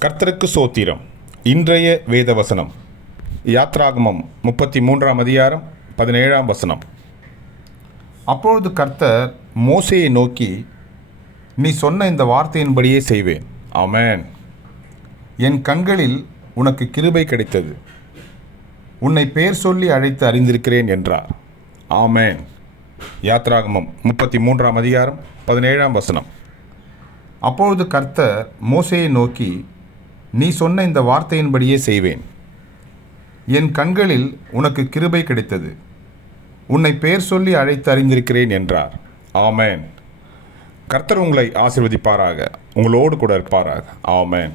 கர்த்தருக்கு சோத்திரம். இன்றைய வேத வசனம் யாத்ராகமம் முப்பத்தி மூன்றாம் அதிகாரம் பதினேழாம் வசனம். அப்பொழுது கர்த்தர் மோசையை நோக்கி நீ சொன்ன இந்த வார்த்தையின்படியே செய்வேன். ஆமேன். என் கண்களில் உனக்கு கிருபை கிடைத்தது. உன்னை பெயர் சொல்லி அழைத்து அறிந்திருக்கிறேன் என்றார். ஆமேன். யாத்ராகமம் முப்பத்தி மூன்றாம் அதிகாரம் பதினேழாம் வசனம். அப்பொழுது கர்த்தர் மோசையை நோக்கி நீ சொன்ன இந்த வார்த்தையின்படியே செய்வேன். என் கண்களில் உனக்கு கிருபை கிடைத்தது. உன்னை பெயர் சொல்லி அழைத்து அறிந்திருக்கிறேன் என்றார். ஆமேன். கர்த்தர் உங்களை ஆசிர்வதிப்பாராக. உங்களோடு கூட இருப்பாராக. ஆமேன்.